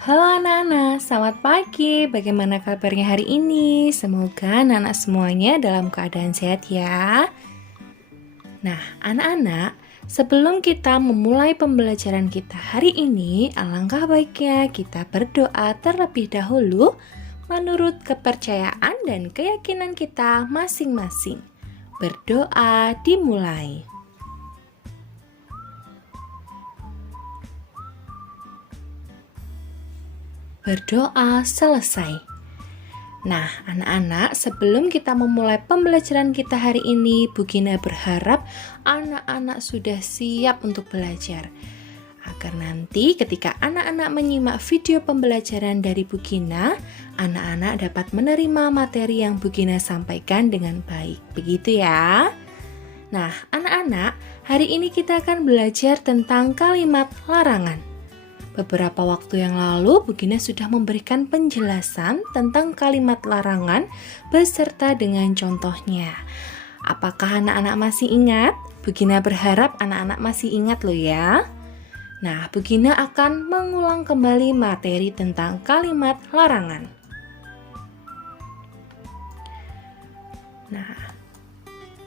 Halo anak-anak, selamat pagi. Bagaimana kabarnya hari ini? Semoga anak-anak semuanya dalam keadaan sehat ya. Nah, anak-anak, sebelum kita memulai pembelajaran kita hari ini, alangkah baiknya kita berdoa terlebih dahulu menurut kepercayaan dan keyakinan kita masing-masing. Berdoa dimulai. Berdoa selesai. Nah, anak-anak, sebelum kita memulai pembelajaran kita hari ini, Bu Gina berharap anak-anak sudah siap untuk belajar. Agar nanti ketika anak-anak menyimak video pembelajaran dari Bu Gina, anak-anak dapat menerima materi yang Bu Gina sampaikan dengan baik. Begitu ya. Nah, anak-anak, hari ini kita akan belajar tentang kalimat larangan. Beberapa waktu yang lalu, Bu Gina sudah memberikan penjelasan tentang kalimat larangan beserta dengan contohnya. Apakah anak-anak masih ingat? Bu Gina berharap anak-anak masih ingat loh ya. Nah, Bu Gina akan mengulang kembali materi tentang kalimat larangan. Nah,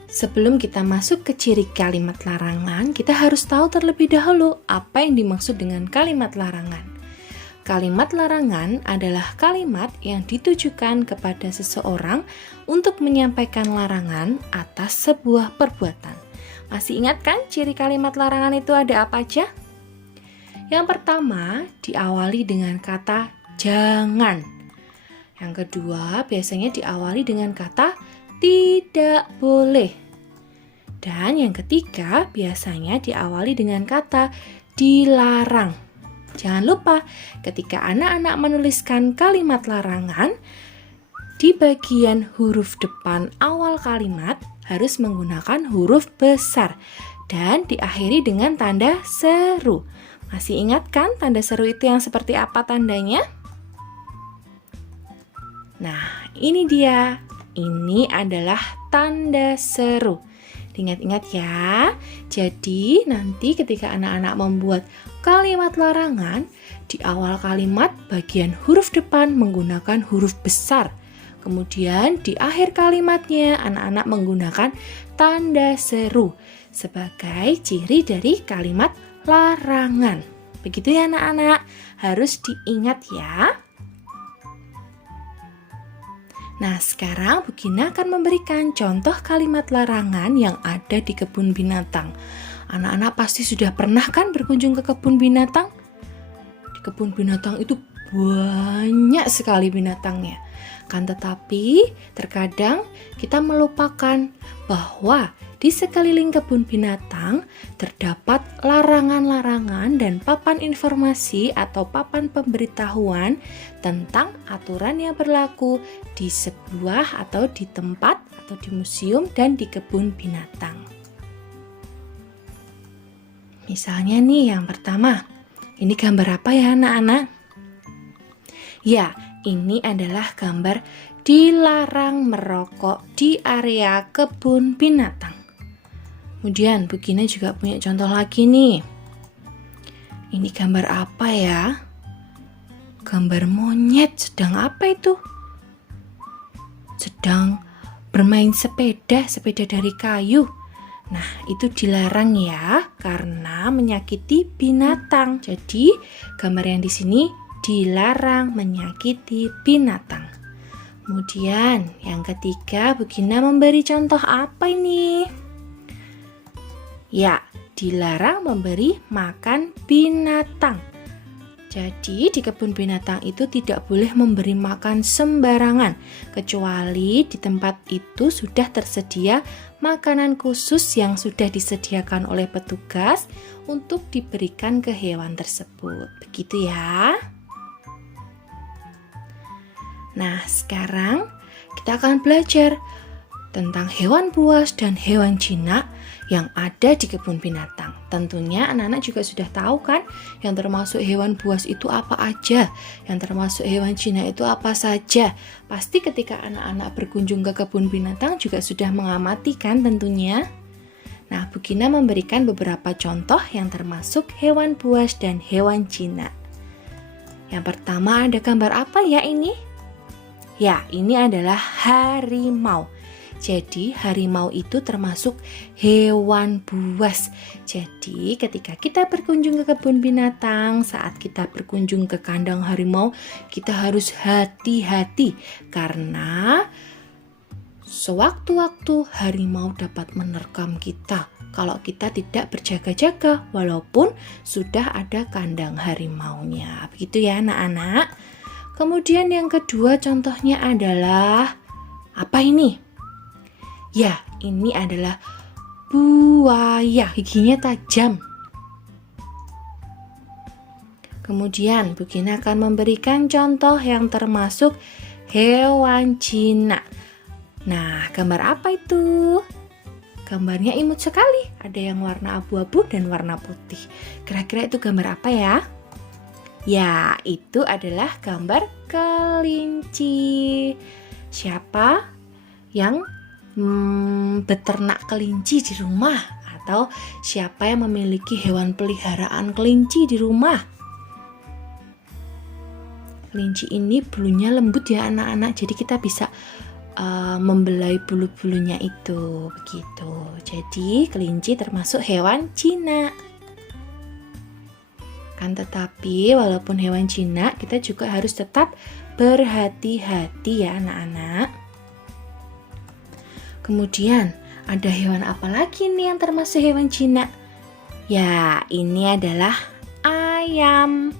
sebelum kita masuk ke ciri kalimat larangan, kita harus tahu terlebih dahulu apa yang dimaksud dengan kalimat larangan. Kalimat larangan adalah kalimat yang ditujukan kepada seseorang untuk menyampaikan larangan atas sebuah perbuatan. Masih ingat kan ciri kalimat larangan itu ada apa aja? Yang pertama, diawali dengan kata jangan. Yang kedua, biasanya diawali dengan kata tidak boleh. Dan yang ketiga, biasanya diawali dengan kata dilarang. Jangan lupa, ketika anak-anak menuliskan kalimat larangan, di bagian huruf depan awal kalimat harus menggunakan huruf besar dan diakhiri dengan tanda seru. Masih ingat kan tanda seru itu yang seperti apa tandanya? Nah, ini dia. Ini adalah tanda seru. Ingat-ingat ya. Jadi nanti ketika anak-anak membuat kalimat larangan, di awal kalimat bagian huruf depan menggunakan huruf besar. Kemudian di akhir kalimatnya anak-anak menggunakan tanda seru sebagai ciri dari kalimat larangan. Begitu ya anak-anak, harus diingat ya. Nah, sekarang Bu Gina akan memberikan contoh kalimat larangan yang ada di kebun binatang. Anak-anak pasti sudah pernah kan berkunjung ke kebun binatang? Di kebun binatang itu banyak sekali binatangnya. Kan tetapi terkadang kita melupakan bahwa di sekeliling kebun binatang terdapat larangan-larangan dan papan informasi atau papan pemberitahuan tentang aturan yang berlaku di sebuah atau di tempat atau di museum dan di kebun binatang. Misalnya nih yang pertama, ini gambar apa ya anak-anak? Ya, ini adalah gambar dilarang merokok di area kebun binatang. Kemudian Bu Gina juga punya contoh lagi nih. Ini gambar apa ya? Gambar monyet sedang apa itu? Sedang bermain sepeda dari kayu. Nah, itu dilarang ya karena menyakiti binatang. Jadi, gambar yang di sini dilarang menyakiti binatang. Kemudian, yang ketiga, Bu Gina memberi contoh apa ini? Ya, dilarang memberi makan binatang. Jadi di kebun binatang itu tidak boleh memberi makan sembarangan, kecuali di tempat itu sudah tersedia makanan khusus yang sudah disediakan oleh petugas untuk diberikan ke hewan tersebut. Begitu ya. Nah, sekarang kita akan belajar tentang hewan buas dan hewan jinak yang ada di kebun binatang. Tentunya anak-anak juga sudah tahu kan yang termasuk hewan buas itu apa aja, yang termasuk hewan jinak itu apa saja. Pasti ketika anak-anak berkunjung ke kebun binatang juga sudah mengamati kan tentunya. Nah, Bu Gina memberikan beberapa contoh yang termasuk hewan buas dan hewan jinak. Yang pertama ada gambar apa ya ini? Ya, ini adalah harimau. Jadi harimau itu termasuk hewan buas. Jadi ketika kita berkunjung ke kebun binatang, saat kita berkunjung ke kandang harimau, kita harus hati-hati karena sewaktu-waktu harimau dapat menerkam kita kalau kita tidak berjaga-jaga walaupun sudah ada kandang harimaunya. Begitu ya anak-anak. Kemudian yang kedua contohnya adalah apa ini? Ya, ini adalah buaya, giginya tajam. Kemudian, Bu Gina akan memberikan contoh yang termasuk hewan jinak. Nah, gambar apa itu? Gambarnya imut sekali. Ada yang warna abu-abu dan warna putih. Kira-kira itu gambar apa ya? Ya, itu adalah gambar kelinci. Siapa yang beternak kelinci di rumah? Atau siapa yang memiliki hewan peliharaan kelinci di rumah? Kelinci ini bulunya lembut ya anak-anak, jadi kita bisa membelai bulu-bulunya itu, begitu. Jadi kelinci termasuk hewan jinak. Kan tetapi walaupun hewan jinak, kita juga harus tetap berhati-hati ya anak-anak. Kemudian ada hewan apa lagi nih yang termasuk hewan jinak? Ya, ini adalah ayam.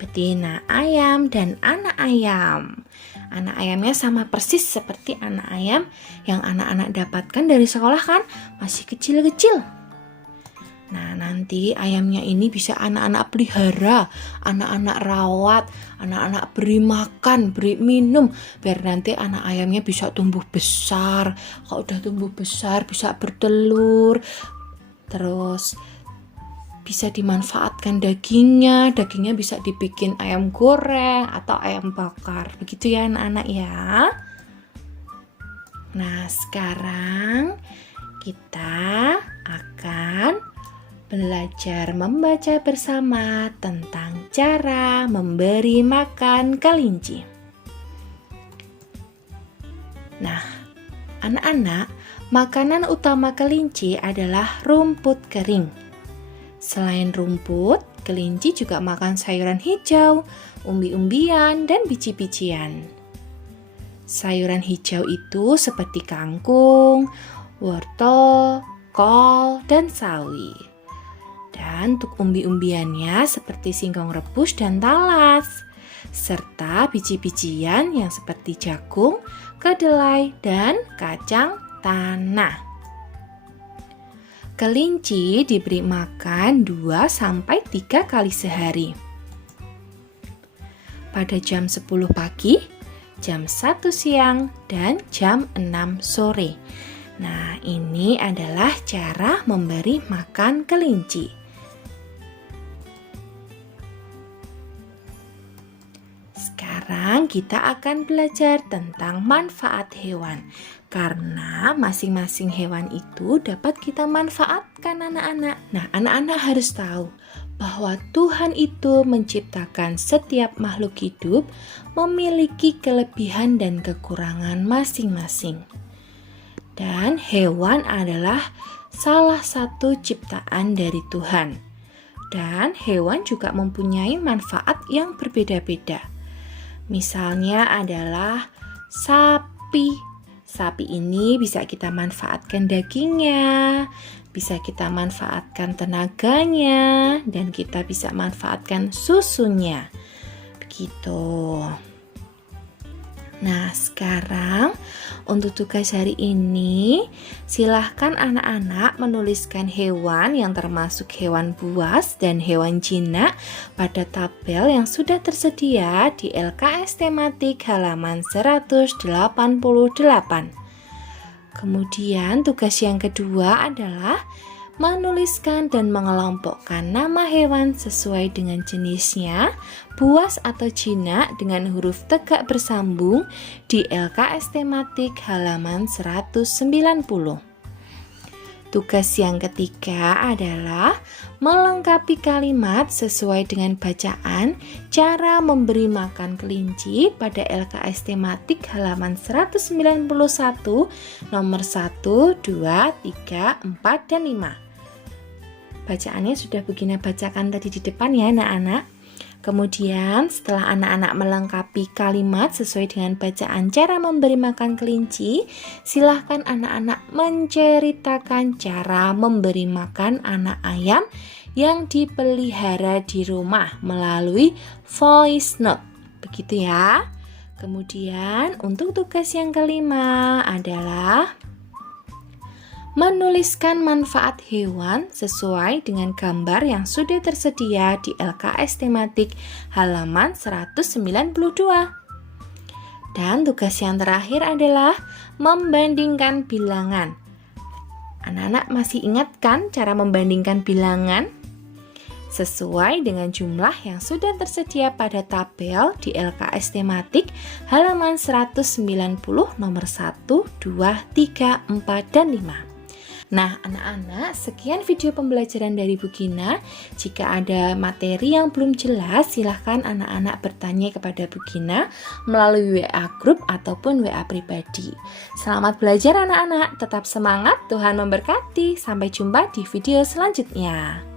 Betina ayam dan anak ayam. Anak ayamnya sama persis seperti anak ayam yang anak-anak dapatkan dari sekolah kan? Masih kecil-kecil. Nah, nanti ayamnya ini bisa anak-anak pelihara, anak-anak rawat, anak-anak beri makan, beri minum, biar nanti anak ayamnya bisa tumbuh besar. Kalau udah tumbuh besar bisa bertelur, terus bisa dimanfaatkan dagingnya bisa dibikin ayam goreng atau ayam bakar. Begitu ya anak-anak ya. Nah, sekarang kita akan belajar membaca bersama tentang cara memberi makan kelinci. Nah, anak-anak, makanan utama kelinci adalah rumput kering. Selain rumput, kelinci juga makan sayuran hijau, umbi-umbian, dan biji-bijian. Sayuran hijau itu seperti kangkung, wortel, kol, dan sawi. Dan untuk umbi-umbiannya seperti singkong rebus dan talas, serta biji-bijian yang seperti jagung, kedelai, dan kacang tanah. Kelinci diberi makan 2-3 kali sehari. Pada jam 10 pagi, jam 1 siang, dan jam 6 sore. Nah, ini adalah cara memberi makan kelinci. Sekarang kita akan belajar tentang manfaat hewan. Karena masing-masing hewan itu dapat kita manfaatkan anak-anak. Nah, anak-anak harus tahu bahwa Tuhan itu menciptakan setiap makhluk hidup memiliki kelebihan dan kekurangan masing-masing. Dan hewan adalah salah satu ciptaan dari Tuhan. Dan hewan juga mempunyai manfaat yang berbeda-beda. Misalnya adalah sapi. Sapi ini bisa kita manfaatkan dagingnya, bisa kita manfaatkan tenaganya, dan kita bisa manfaatkan susunya. Begitu. Nah, sekarang untuk tugas hari ini, silahkan anak-anak menuliskan hewan yang termasuk hewan buas dan hewan jinak pada tabel yang sudah tersedia di LKS tematik halaman 188. Kemudian tugas yang kedua adalah menuliskan dan mengelompokkan nama hewan sesuai dengan jenisnya, buas atau jinak dengan huruf tegak bersambung di LKS tematik halaman 190. Tugas yang ketiga adalah melengkapi kalimat sesuai dengan bacaan cara memberi makan kelinci pada LKS tematik halaman 191 nomor 1, 2, 3, 4, dan 5. Bacaannya sudah Bugina bacakan tadi di depan ya anak-anak. Kemudian setelah anak-anak melengkapi kalimat sesuai dengan bacaan cara memberi makan kelinci, silahkan anak-anak menceritakan cara memberi makan anak ayam yang dipelihara di rumah melalui voice note. Begitu ya. Kemudian untuk tugas yang kelima adalah menuliskan manfaat hewan sesuai dengan gambar yang sudah tersedia di LKS tematik halaman 192. Dan tugas yang terakhir adalah membandingkan bilangan. Anak-anak masih ingat kan cara membandingkan bilangan? Sesuai dengan jumlah yang sudah tersedia pada tabel di LKS tematik halaman 190 nomor 1, 2, 3, 4, dan 5. Nah, anak-anak, sekian video pembelajaran dari Bugina. Jika ada materi yang belum jelas, silahkan anak-anak bertanya kepada Bugina melalui WA grup ataupun WA pribadi. Selamat belajar anak-anak, tetap semangat, Tuhan memberkati. Sampai jumpa di video selanjutnya.